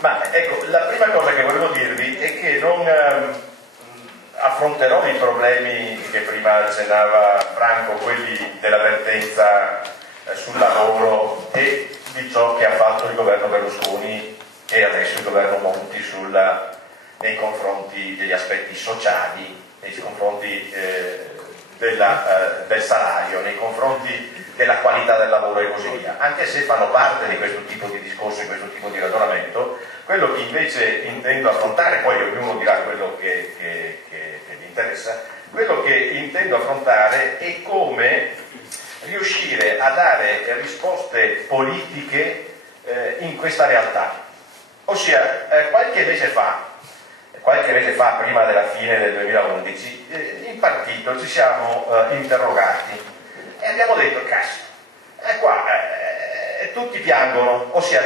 Ma ecco, la prima cosa che volevo dirvi è che non affronterò i problemi che prima accennava Franco, quelli dell'avvertenza sul lavoro e di ciò che ha fatto il governo Berlusconi e adesso il governo Monti nei confronti degli aspetti sociali, nei confronti del salario, nei confronti della qualità del lavoro e così via. Anche se fanno parte di questo tipo di discorso, di questo tipo di ragionamento, quello che invece intendo affrontare, poi ognuno dirà quello che gli interessa, quello che intendo affrontare è come riuscire a dare risposte politiche in questa realtà. Ossia, qualche mese fa, prima della fine del 2011, in partito ci siamo interrogati e abbiamo detto, qua tutti piangono, ossia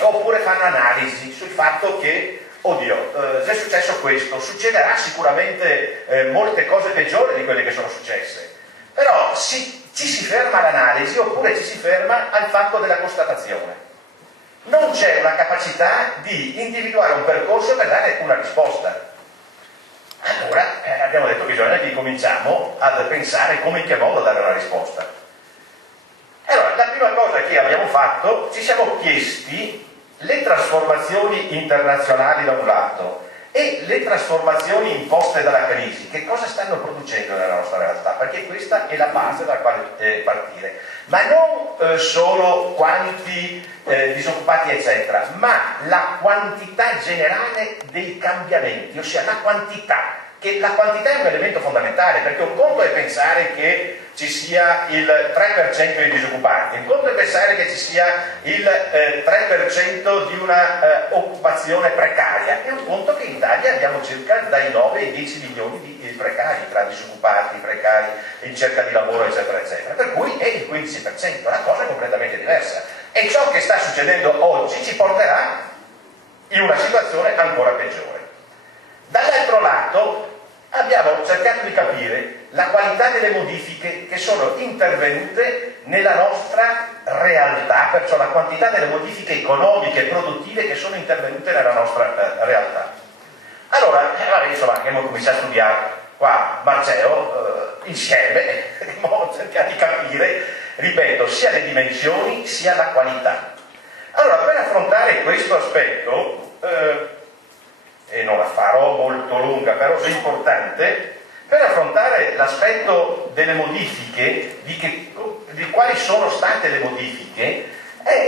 oppure fanno analisi sul fatto che, oddio, è successo questo, succederà sicuramente molte cose peggiori di quelle che sono successe, però ci si ferma all'analisi oppure ci si ferma al fatto della constatazione. Non c'è una capacità di individuare un percorso per dare una risposta. Allora abbiamo detto bisogna che cominciamo a pensare come in che modo dare una risposta. Allora, la prima cosa che abbiamo fatto, ci siamo chiesti le trasformazioni internazionali da un lato e le trasformazioni imposte dalla crisi, che cosa stanno producendo nella nostra realtà? Perché questa è la base dalla quale partire. Ma non solo quanti disoccupati eccetera, ma la quantità generale dei cambiamenti, ossia la quantità, che la quantità è un elemento fondamentale, perché un conto è pensare che ci sia il 3% di disoccupati, un conto è pensare che ci sia il 3% di una occupazione precaria, e un conto che in Italia abbiamo circa dai 9 ai 10 milioni di precari, tra disoccupati, precari, in cerca di lavoro eccetera eccetera, per cui è il 15%, una cosa completamente diversa, e ciò che sta succedendo oggi ci porterà in una situazione ancora peggiore. Dall'altro lato abbiamo cercato di capire la qualità delle modifiche che sono intervenute nella nostra realtà, perciò la quantità delle modifiche economiche e produttive che sono intervenute nella nostra realtà. Allora, insomma, abbiamo cominciato a studiare qua Marceo insieme, abbiamo cercato di capire, ripeto, sia le dimensioni sia la qualità. Allora, per affrontare questo aspetto, e non la farò molto lunga, però è importante, per affrontare l'aspetto delle modifiche, di quali sono state le modifiche,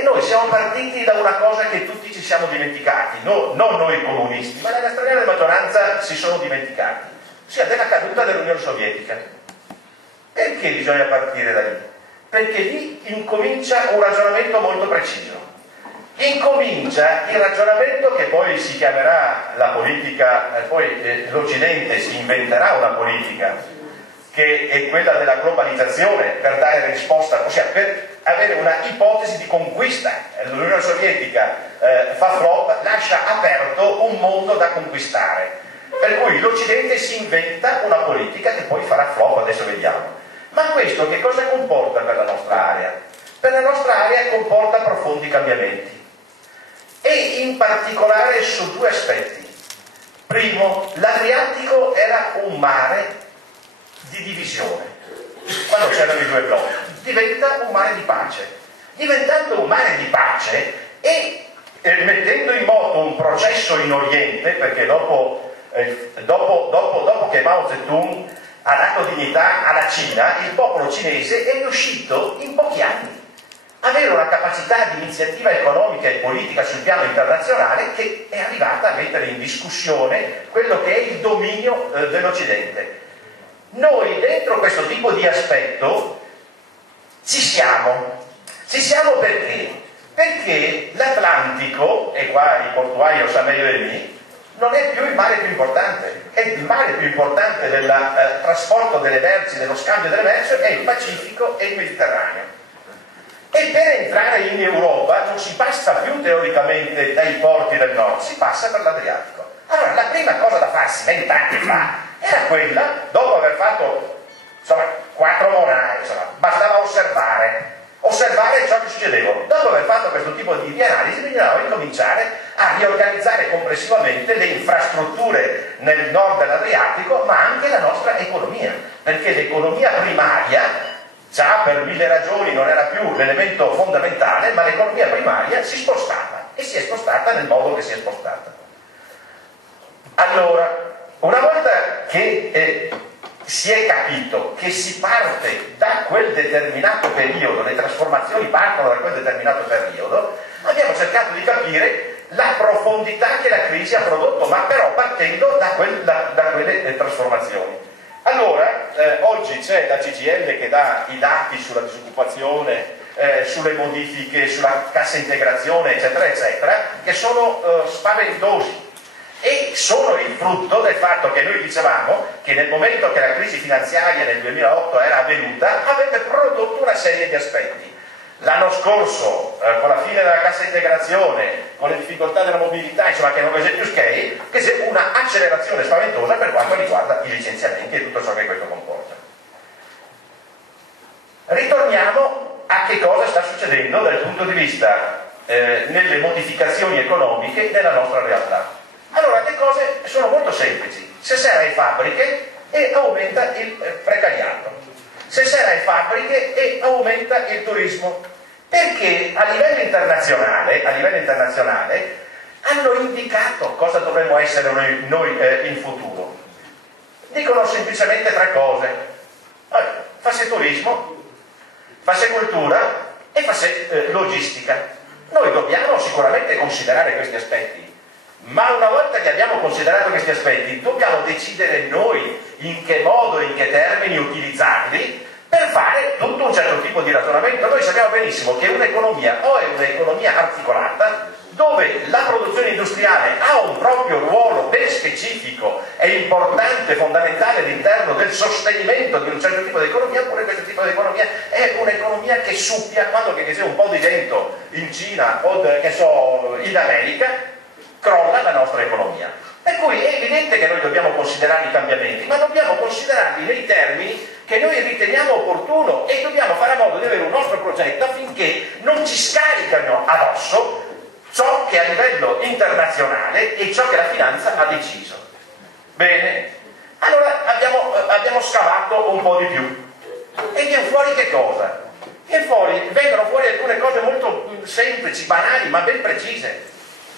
noi siamo partiti da una cosa che tutti ci siamo dimenticati, non noi comunisti, ma nella stragrande maggioranza si sono dimenticati, ossia della caduta dell'Unione Sovietica. Perché bisogna partire da lì? Perché lì incomincia un ragionamento molto preciso. Incomincia il ragionamento che poi si chiamerà la politica, poi l'Occidente si inventerà una politica che è quella della globalizzazione per dare risposta, ossia per avere una ipotesi di conquista. L'Unione Sovietica fa flop, lascia aperto un mondo da conquistare, per cui l'Occidente si inventa una politica che poi farà flop, adesso vediamo. Ma questo che cosa comporta per la nostra area? Per la nostra area comporta profondi cambiamenti, e in particolare su due aspetti. Primo, l'Adriatico era un mare di divisione, quando c'erano i due blocchi, diventa un mare di pace. Diventando un mare di pace e mettendo in moto un processo in Oriente, perché dopo che Mao Zedong ha dato dignità alla Cina, il popolo cinese è riuscito in pochi anni avere una capacità di iniziativa economica e politica sul piano internazionale che è arrivata a mettere in discussione quello che è il dominio dell'Occidente. Noi dentro questo tipo di aspetto ci siamo perché? Perché l'Atlantico, e qua i portuali lo sa meglio di me, non è più il mare più importante, è il mare più importante del trasporto delle merci, dello scambio delle merci, è il Pacifico e il Mediterraneo. E per entrare in Europa non si passa più teoricamente dai porti del nord, si passa per l'Adriatico. Allora la prima cosa da farsi 20 anni fa era quella, dopo aver fatto 4 monai, bastava osservare osservare ciò che succedeva. Dopo aver fatto questo tipo di analisi bisognava incominciare a riorganizzare complessivamente le infrastrutture nel nord dell'Adriatico, ma anche la nostra economia, perché l'economia primaria già per 1000 ragioni non era più l'elemento fondamentale, ma l'economia primaria si spostava e si è spostata nel modo che si è spostata. Allora, una volta che si è capito che si parte da quel determinato periodo, le trasformazioni partono da quel determinato periodo, abbiamo cercato di capire la profondità che la crisi ha prodotto, ma però partendo da quelle trasformazioni. Allora, oggi c'è la CGIL che dà i dati sulla disoccupazione, sulle modifiche, sulla cassa integrazione, eccetera, eccetera, che sono spaventosi. E sono il frutto del fatto che noi dicevamo che nel momento che la crisi finanziaria nel 2008 era avvenuta, aveva prodotto una serie di aspetti. L'anno scorso, con la fine della cassa integrazione, con le difficoltà della mobilità, insomma, che non c'è più scale, che c'è una accelerazione spaventosa per quanto riguarda i licenziamenti e tutto ciò che questo comporta. Ritorniamo a che cosa sta succedendo dal punto di vista nelle modificazioni economiche della nostra realtà. Allora, le cose sono molto semplici. Se serra le fabbriche e aumenta il precariato. Se serra le fabbriche e aumenta il turismo. Perché a livello internazionale hanno indicato cosa dovremmo essere noi in futuro. Dicono semplicemente 3 cose. Allora, fasse turismo, fasse cultura e fasse logistica. Noi dobbiamo sicuramente considerare questi aspetti. Ma una volta che abbiamo considerato questi aspetti, dobbiamo decidere noi in che modo, in che termini utilizzarli per fare tutto un certo tipo di ragionamento. Noi sappiamo benissimo che un'economia o è un'economia articolata, dove la produzione industriale ha un proprio ruolo ben specifico e importante, fondamentale all'interno del sostenimento di un certo tipo di economia, oppure questo tipo di economia è un'economia che suppia, quando che sia un po' di vento in Cina o che so, in America, crolla la nostra economia. Per cui è evidente che noi dobbiamo considerare i cambiamenti, ma dobbiamo considerarli nei termini che noi riteniamo opportuno e dobbiamo fare a modo di avere un nostro progetto affinché non ci scaricano addosso ciò che a livello internazionale e ciò che la finanza ha deciso. Bene, allora abbiamo scavato un po' di più e viene fuori che cosa? Vengono fuori alcune cose molto semplici, banali, ma ben precise.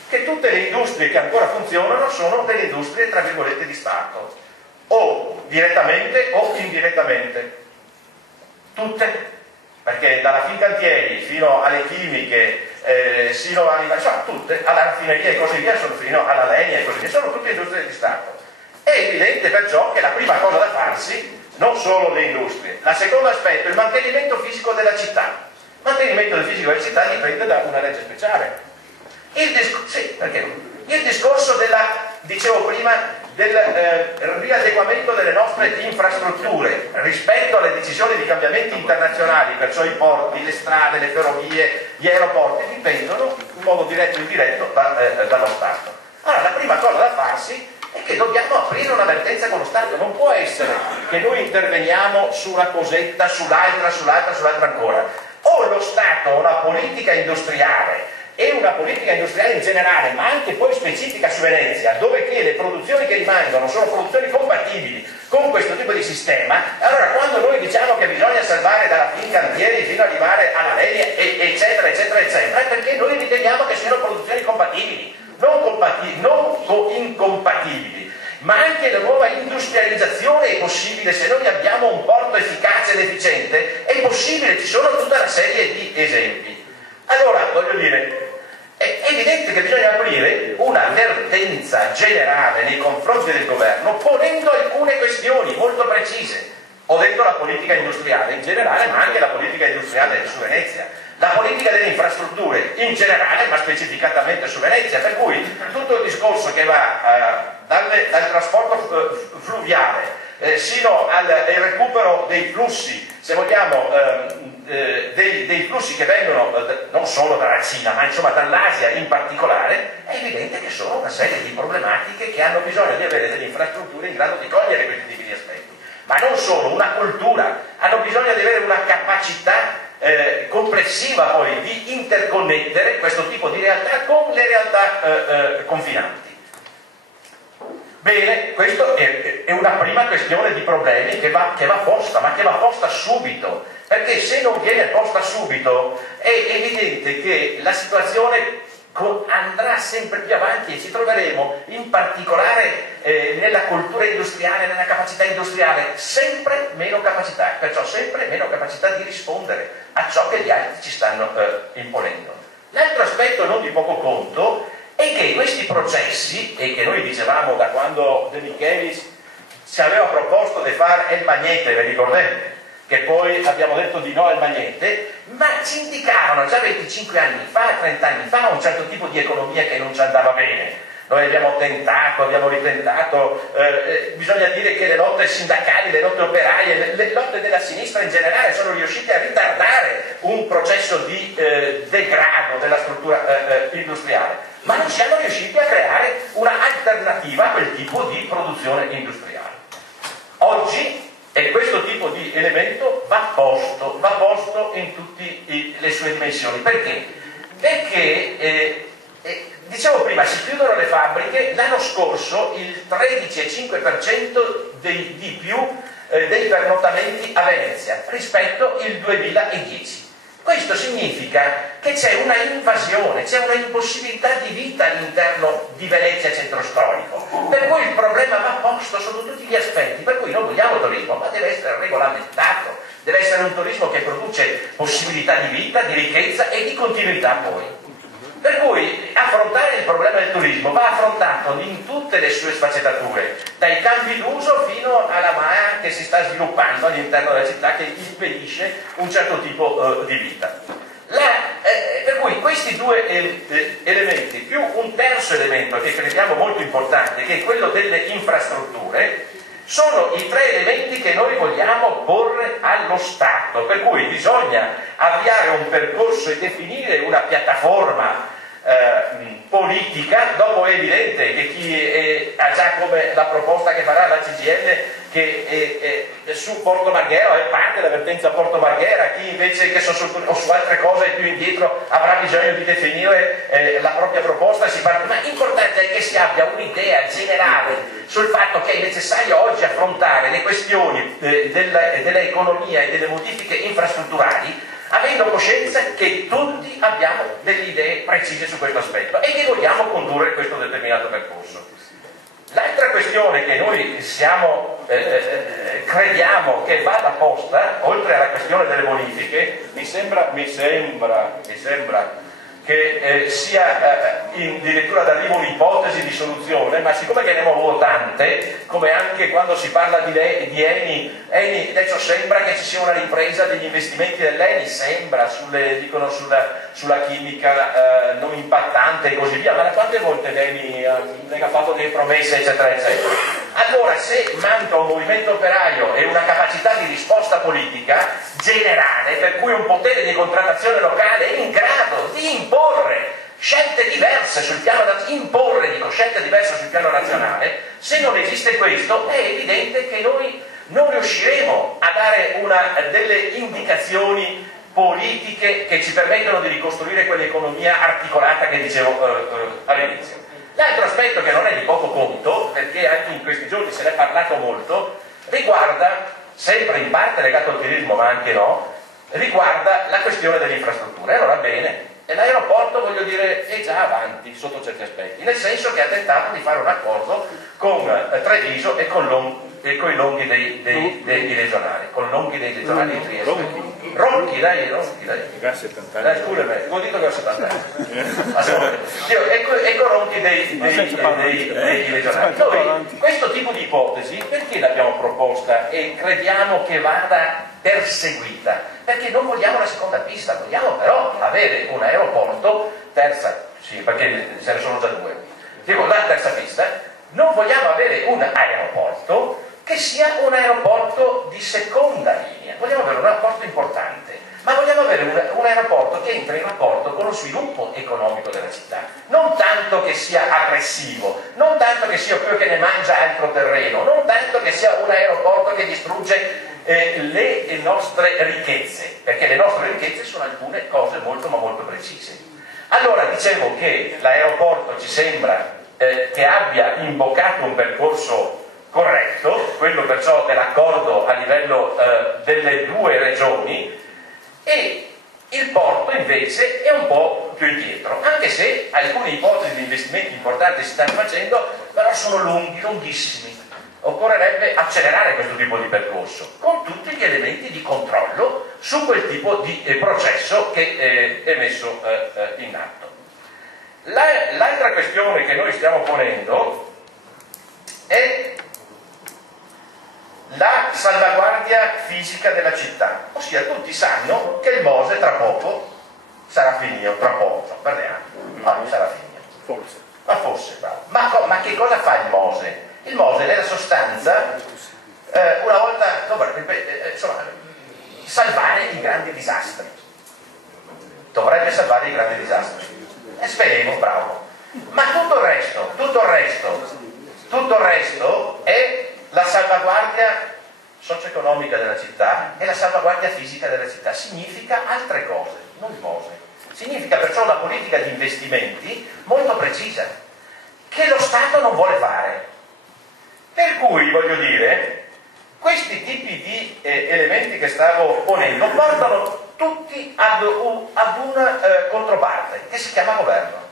Che tutte le industrie che ancora funzionano sono delle industrie tra virgolette di Stato, o direttamente o indirettamente. Tutte, perché dalla Fincantieri fino alle chimiche, fino tutte, alla raffineria e così via, fino alla legna e così via, sono tutte industrie di Stato. È evidente perciò che la prima cosa da farsi, non solo le industrie, la secondo aspetto è il mantenimento fisico della città. Il mantenimento fisico della città dipende da una legge speciale. Il discorso dicevo prima, del riadeguamento delle nostre infrastrutture rispetto alle decisioni di cambiamenti internazionali, perciò i porti, le strade, le ferrovie, gli aeroporti, dipendono in modo diretto o indiretto dallo Stato. Allora, la prima cosa da farsi è che dobbiamo aprire un'avvertenza con lo Stato. Non può essere che noi interveniamo su una cosetta, sull'altra ancora. O lo Stato ha una politica industriale e una politica industriale in generale, ma anche poi specifica su Venezia, dove che le produzioni che rimangono sono produzioni compatibili con questo tipo di sistema. Allora, quando noi diciamo che bisogna salvare dalla Fincantieri fino ad arrivare alla legna, eccetera, eccetera, eccetera, è perché noi riteniamo che siano produzioni compatibili, non incompatibili. Ma anche la nuova industrializzazione è possibile se noi abbiamo un porto efficace ed efficiente, è possibile, ci sono tutta una serie di esempi. Allora, voglio dire, è evidente che bisogna aprire un'avvertenza generale nei confronti del governo ponendo alcune questioni molto precise. Ho detto la politica industriale in generale, ma anche la politica industriale su Venezia, la politica delle infrastrutture in generale, ma specificatamente su Venezia, per cui tutto il discorso che va dal trasporto fluviale sino al recupero dei flussi, se vogliamo, dei flussi che vengono non solo dalla Cina, ma insomma dall'Asia in particolare, è evidente che sono una serie di problematiche che hanno bisogno di avere delle infrastrutture in grado di cogliere questi tipi di aspetti. Ma non solo, una cultura, hanno bisogno di avere una capacità complessiva poi di interconnettere questo tipo di realtà con le realtà confinanti. Bene, questa è una prima questione di problemi che va posta, ma che va posta subito, perché se non viene posta subito è evidente che la situazione andrà sempre più avanti e ci troveremo in particolare nella cultura industriale, nella capacità industriale, sempre meno capacità, perciò sempre meno capacità di rispondere a ciò che gli altri ci stanno imponendo. L'altro aspetto non di poco conto è che questi processi, e che noi dicevamo da quando De Michelis ci aveva proposto di fare il magnete, vi ricordate? Che poi abbiamo detto di no al magnete, ma ci indicavano già 25 anni fa, 30 anni fa, un certo tipo di economia che non ci andava bene. Noi abbiamo tentato, abbiamo ritentato, bisogna dire che le lotte sindacali, le lotte operaie, le lotte della sinistra in generale sono riuscite a ritardare un processo di degrado della struttura industriale, ma non siamo riusciti a creare una alternativa a quel tipo di produzione industriale. Oggi questo tipo di elemento va posto in tutte le sue dimensioni. Perché? Perché dicevo prima, si chiudono le fabbriche, l'anno scorso il 13,5% di più dei pernottamenti a Venezia rispetto al 2010. Questo significa che c'è una invasione, c'è una impossibilità di vita all'interno di Venezia centro storico, per cui il problema va posto sotto tutti gli aspetti, per cui non vogliamo turismo, ma deve essere regolamentato, deve essere un turismo che produce possibilità di vita, di ricchezza e di continuità poi. Per cui affrontare il problema del turismo va affrontato in tutte le sue sfaccettature, dai cambi d'uso fino alla marea che si sta sviluppando all'interno della città, che impedisce un certo tipo di vita. Per cui questi due elementi, più un terzo elemento che crediamo molto importante, che è quello delle infrastrutture, sono i tre elementi che noi vogliamo porre allo Stato, per cui bisogna avviare un percorso e definire una piattaforma politica. Dopo è evidente che chi ha già come la proposta che farà la CGIL che su Porto Marghera è parte della vertenza Porto Marghera, chi invece che su altre cose più indietro avrà bisogno di definire la propria proposta, si parte. Ma l'importante è che si abbia un'idea generale sul fatto che è necessario oggi affrontare le questioni dell'economia e delle modifiche infrastrutturali, avendo coscienza che tutti abbiamo delle idee precise su questo aspetto e che vogliamo condurre questo determinato percorso. L'altra questione che noi crediamo che vada posta, oltre alla questione delle bonifiche, mi sembra che sia addirittura d'arrivo un'ipotesi di soluzione, ma siccome che ne ho avuto tante, come anche quando si parla di Eni adesso sembra che ci sia una ripresa degli investimenti dell'Eni, sembra, dicono sulla chimica non impattante e così via, ma quante volte l'Eni ha fatto delle promesse eccetera eccetera. Allora, se manca un movimento operaio e una capacità di risposta politica generale, per cui un potere di contrattazione locale è in grado di imporre scelte diverse sul piano nazionale, se non esiste questo è evidente che noi non riusciremo a dare delle indicazioni politiche che ci permettono di ricostruire quell'economia articolata che dicevo all'inizio. L'altro aspetto che non è di poco conto, perché anche in questi giorni se ne è parlato molto, riguarda, sempre in parte legato al turismo ma anche no, riguarda la questione delle infrastrutture. Allora bene, l'aeroporto, voglio dire, è già avanti sotto certi aspetti, nel senso che ha tentato di fare un accordo con Treviso e con i longhi dei regionali, di Trieste. Ronchi, dai. Dai, scusami, ho detto che ho 70 anni. Ecco Ronchi dei regionali. Noi questo tipo di ipotesi, perché l'abbiamo proposta e crediamo che vada perseguita? Perché non vogliamo la seconda pista, vogliamo però avere un aeroporto, perché ce ne sono già due, dico la terza pista, non vogliamo avere un aeroporto che sia un aeroporto di seconda linea, vogliamo avere un aeroporto importante, ma vogliamo avere un aeroporto che entra in rapporto con lo sviluppo economico della città, non tanto che sia aggressivo, non tanto che sia quello che ne mangia altro terreno, non tanto che sia un aeroporto che distrugge le nostre ricchezze, perché le nostre ricchezze sono alcune cose molto ma molto precise. Allora dicevo che l'aeroporto ci sembra che abbia imboccato un percorso corretto, quello perciò dell'accordo a livello delle due regioni, e il porto invece è un po' più indietro, anche se alcune ipotesi di investimenti importanti si stanno facendo, però sono lunghi, lunghissimi. Occorrerebbe accelerare questo tipo di percorso con tutti gli elementi di controllo su quel tipo di processo che è messo in atto. L'altra questione che noi stiamo ponendo è la salvaguardia fisica della città, ossia tutti sanno che il Mose tra poco sarà finito, tra poco, parliamo, sarà finito. Forse. Ma forse, bravo. Ma che cosa fa il Mose? Il Mose nella sostanza, una volta, insomma, salvare i grandi disastri. Dovrebbe salvare i grandi disastri. E speriamo, bravo. Ma tutto il resto è la salvaguardia socio-economica della città e la salvaguardia fisica della città. Significa altre cose, non il Mose. Significa perciò una politica di investimenti molto precisa, che lo Stato non vuole fare. Per cui, voglio dire, questi tipi di elementi che stavo ponendo portano tutti ad una controparte che si chiama governo.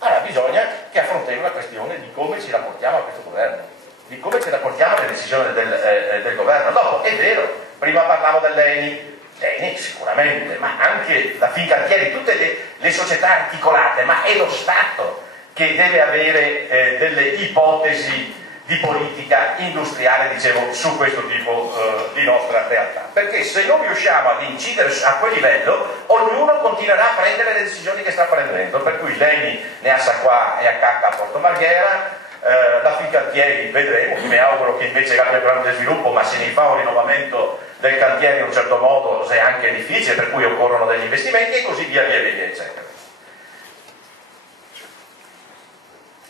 Allora bisogna che affrontiamo la questione di come ci rapportiamo a questo governo, di come ci rapportiamo alle decisioni del governo. Dopo, è vero, prima parlavo dell'ENI, l'ENI sicuramente, ma anche la Fincantieri, tutte le società articolate, ma è lo Stato che deve avere delle ipotesi di politica industriale, dicevo, su questo tipo di nostra realtà, perché se non riusciamo ad incidere a quel livello, ognuno continuerà a prendere le decisioni che sta prendendo, per cui l'ENI ne ha sa qua e a cacca a Porto Marghera, la Fincantieri vedremo, mi auguro che invece abbia un grande sviluppo, ma se ne fa un rinnovamento del cantiere in un certo modo è anche difficile, per cui occorrono degli investimenti e così via eccetera.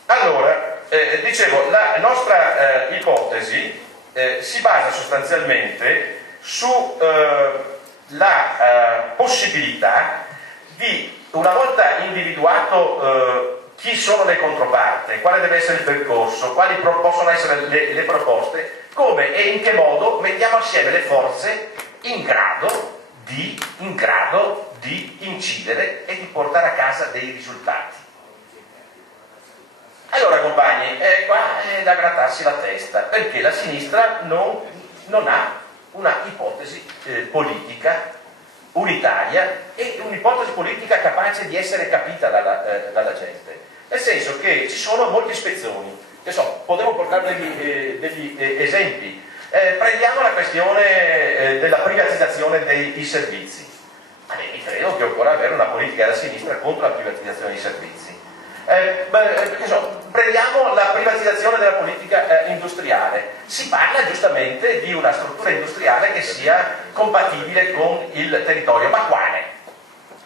Allora, dicevo, la nostra ipotesi si basa sostanzialmente sulla possibilità di, una volta individuato chi sono le controparte, quale deve essere il percorso, quali possono essere le proposte, come e in che modo mettiamo assieme le forze in grado di incidere e di portare a casa dei risultati. Allora compagni, qua è da grattarsi la testa, perché la sinistra non ha una ipotesi politica unitaria e un'ipotesi politica capace di essere capita dalla gente. Nel senso che ci sono molti spezzoni, potremmo portare degli esempi. Prendiamo la questione della privatizzazione dei servizi. Credo che occorra avere una politica della sinistra contro la privatizzazione dei servizi. Prendiamo la privatizzazione della politica industriale. Si parla giustamente di una struttura industriale che sia compatibile con il territorio, ma quale?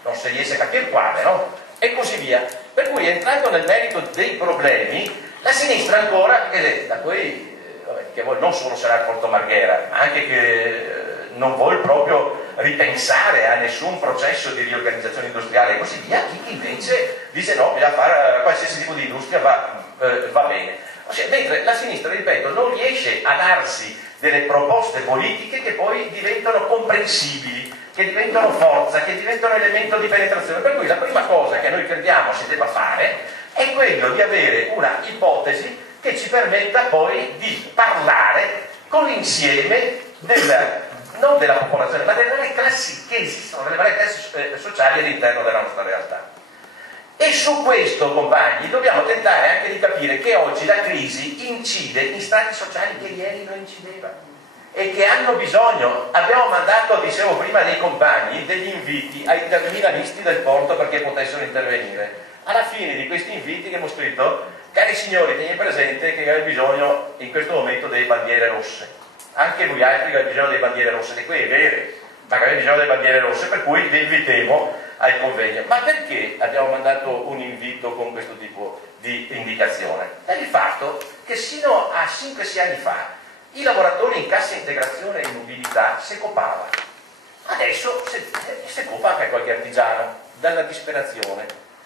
Non si riesce a capire quale, no? E così via. Per cui, entrando nel merito dei problemi, la sinistra ancora, da poi che vuole non solo sarà il Porto Marghera, ma anche che non vuole proprio ripensare a nessun processo di riorganizzazione industriale e così via, chi invece dice no, bisogna fare qualsiasi tipo di industria va bene. Mentre la sinistra, ripeto, non riesce a darsi delle proposte politiche che poi diventano comprensibili, che diventano forza, che diventano elemento di penetrazione. Per cui la prima cosa che noi crediamo si debba fare è quello di avere una ipotesi che ci permetta poi di parlare con l'insieme non della popolazione, ma delle varie classi che esistono, delle varie classi sociali all'interno della nostra realtà. E su questo, compagni, dobbiamo tentare anche di capire che oggi la crisi incide in strati sociali che ieri non incideva e che hanno bisogno. Abbiamo mandato, dicevo prima, dei compagni degli inviti ai terminalisti del porto perché potessero intervenire. Alla fine di questi inviti abbiamo scritto: cari signori, tenete presente che avete bisogno in questo momento delle bandiere rosse. Anche voi altri avete bisogno delle bandiere rosse, di cui è vero, ma che avete bisogno delle bandiere rosse, per cui vi invitiamo al convegno. Ma perché abbiamo mandato un invito con questo tipo di indicazione? Per il fatto che sino a 5-6 anni fa i lavoratori in cassa integrazione e in mobilità si copavano. Adesso si copa anche qualche artigiano dalla disperazione,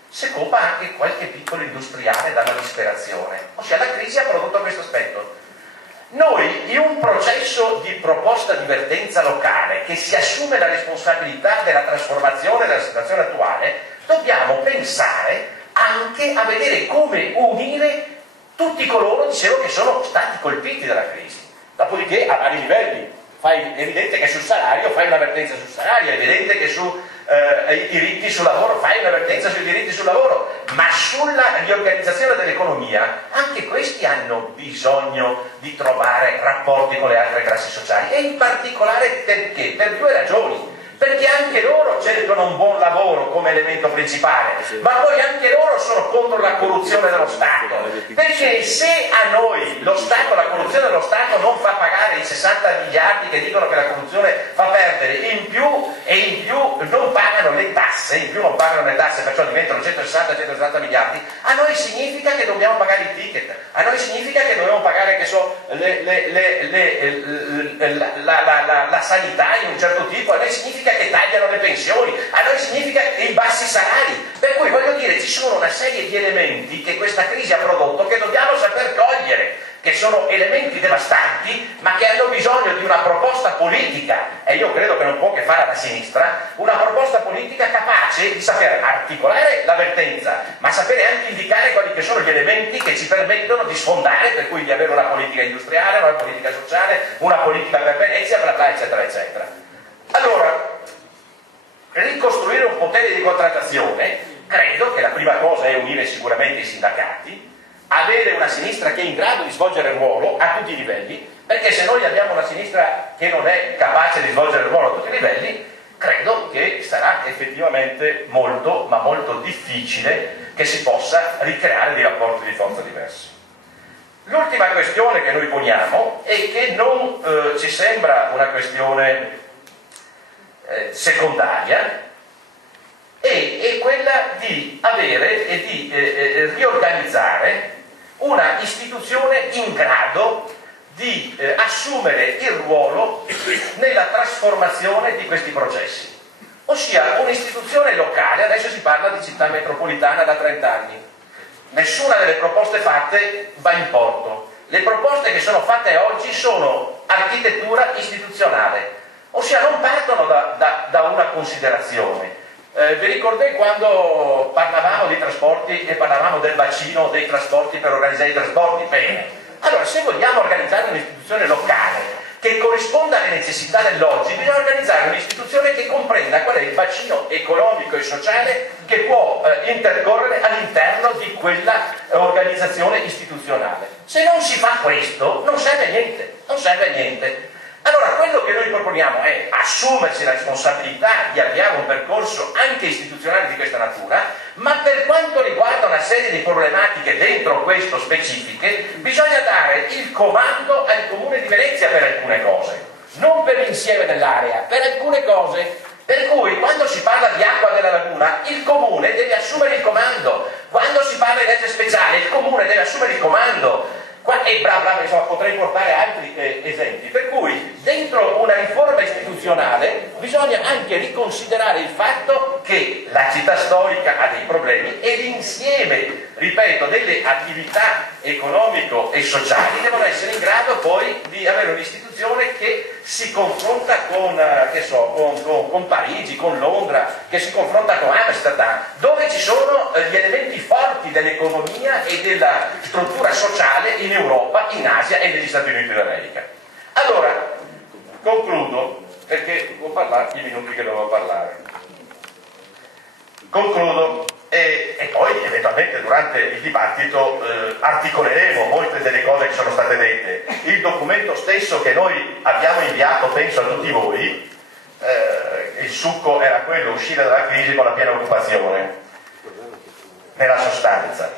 si copa anche qualche piccolo industriale dalla disperazione. Ossia, la crisi ha prodotto questo aspetto. Noi, in un processo di proposta di vertenza locale che si assume la responsabilità della trasformazione della situazione attuale, dobbiamo pensare anche a vedere come unire tutti coloro, dicevo, che sono stati colpiti dalla crisi. Dopodiché, a vari livelli, è evidente che sul salario fai una vertenza sul salario, è evidente che su i diritti sul lavoro fai una vertenza sui diritti sul lavoro, ma sulla riorganizzazione dell'economia anche questi hanno bisogno di trovare rapporti con le altre classi sociali, e in particolare perché? Per due ragioni. Perché anche loro cercano un buon lavoro come elemento principale, ma poi anche loro sono contro la corruzione dello Stato, perché se a noi lo Stato, la corruzione dello Stato non fa pagare i 60 miliardi che dicono che la corruzione fa perdere, in più non pagano le tasse, perciò diventano 160-170 miliardi, a noi significa che dobbiamo pagare i ticket, a noi significa che dobbiamo pagare, che so, la sanità in un certo tipo, a noi significa che tagliano le pensioni, a noi significa i bassi salari. Per cui, voglio dire, ci sono una serie di elementi che questa crisi ha prodotto che dobbiamo saper cogliere, che sono elementi devastanti, ma che hanno bisogno di una proposta politica, e io credo che non può che fare la sinistra, una proposta politica capace di saper articolare la vertenza, ma sapere anche indicare quali che sono gli elementi che ci permettono di sfondare, per cui di avere una politica industriale, una politica sociale, una politica per Venezia, bla bla, eccetera, eccetera. Allora, ricostruire un potere di contrattazione, credo che la prima cosa è unire sicuramente i sindacati, avere una sinistra che è in grado di svolgere il ruolo a tutti i livelli, perché se noi abbiamo una sinistra che non è capace di svolgere il ruolo a tutti i livelli, credo che sarà effettivamente molto, ma molto difficile che si possa ricreare dei rapporti di forza diversi. L'ultima questione che noi poniamo e che non ci sembra una questione secondaria è quella di avere e di riorganizzare una istituzione in grado di assumere il ruolo nella trasformazione di questi processi, ossia un'istituzione locale. Adesso si parla di città metropolitana da 30 anni, nessuna delle proposte fatte va in porto, le proposte che sono fatte oggi sono architettura istituzionale, ossia non partono da una considerazione. Vi ricordate quando parlavamo di trasporti e parlavamo del bacino dei trasporti per organizzare i trasporti? Bene, allora se vogliamo organizzare un'istituzione locale che corrisponda alle necessità dell'oggi, bisogna organizzare un'istituzione che comprenda qual è il bacino economico e sociale che può intercorrere all'interno di quella organizzazione istituzionale. Se non si fa questo, non serve a niente, non serve a niente. Allora, quello che noi proponiamo è assumersi la responsabilità di avviare un percorso anche istituzionale di questa natura, ma per quanto riguarda una serie di problematiche dentro questo specifiche, bisogna dare il comando al Comune di Venezia per alcune cose, non per l'insieme dell'area, per alcune cose. Per cui quando si parla di acqua della laguna, il Comune deve assumere il comando, quando si parla di legge speciale, il Comune deve assumere il comando. E insomma, potrei portare altri esempi, per cui dentro una riforma istituzionale bisogna anche riconsiderare il fatto che la città storica ha dei problemi e l'insieme, ripeto, delle attività economico e sociali devono essere in grado poi di avere un'istituzione che si confronta con Parigi, con Londra, che si confronta con Amsterdam, dove ci sono gli elementi forti dell'economia e della struttura sociale in Europa, in Asia e negli Stati Uniti d'America. Allora, concludo, perché devo parlare i minuti che dovevo parlare. Concludo e poi eventualmente durante il dibattito articoleremo molte delle cose che sono state dette. Il documento stesso che noi abbiamo inviato, penso a tutti voi, il succo era quello, uscire dalla crisi con la piena occupazione, nella sostanza.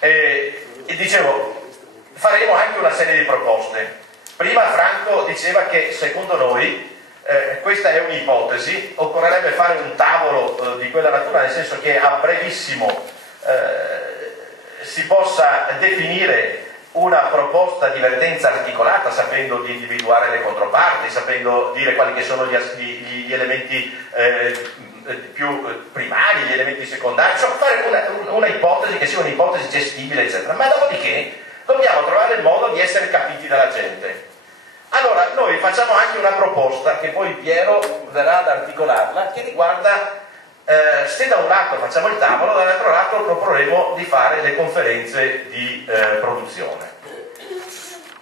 E dicevo, faremo anche una serie di proposte. Prima Franco diceva che secondo noi questa è un'ipotesi, occorrerebbe fare un tavolo di quella natura, nel senso che a brevissimo si possa definire una proposta di vertenza articolata, sapendo di individuare le controparti, sapendo dire quali che sono gli elementi più primari, gli elementi secondari, cioè fare una ipotesi che sia un'ipotesi gestibile, eccetera. Ma dopodiché dobbiamo trovare il modo di essere capiti dalla gente. Allora, noi facciamo anche una proposta, che poi Piero verrà ad articolarla, che riguarda, se da un lato facciamo il tavolo, dall'altro lato proporremo di fare le conferenze di produzione.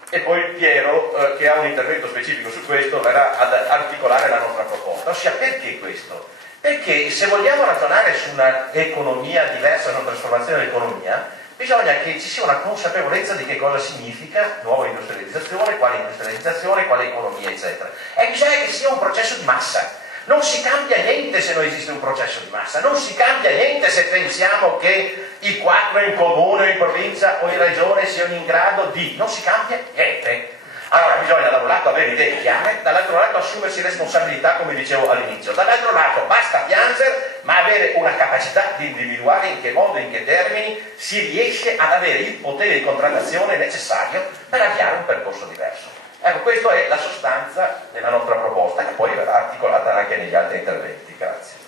E poi Piero, che ha un intervento specifico su questo, verrà ad articolare la nostra proposta. Ossia, perché questo? Perché se vogliamo ragionare su un'economia diversa, una trasformazione dell'economia, bisogna che ci sia una consapevolezza di che cosa significa nuova industrializzazione, quale economia, eccetera. E bisogna che sia un processo di massa. Non si cambia niente se non esiste un processo di massa, non si cambia niente se pensiamo che i 4 in comune, in provincia o in regione siano in grado di... non si cambia niente. Allora bisogna da un lato avere idee chiare, dall'altro lato assumersi responsabilità, come dicevo all'inizio, dall'altro lato basta piangere, ma avere una capacità di individuare in che modo, in che termini si riesce ad avere il potere di contrattazione necessario per avviare un percorso diverso. Ecco, questa è la sostanza della nostra proposta, che poi verrà articolata anche negli altri interventi. Grazie.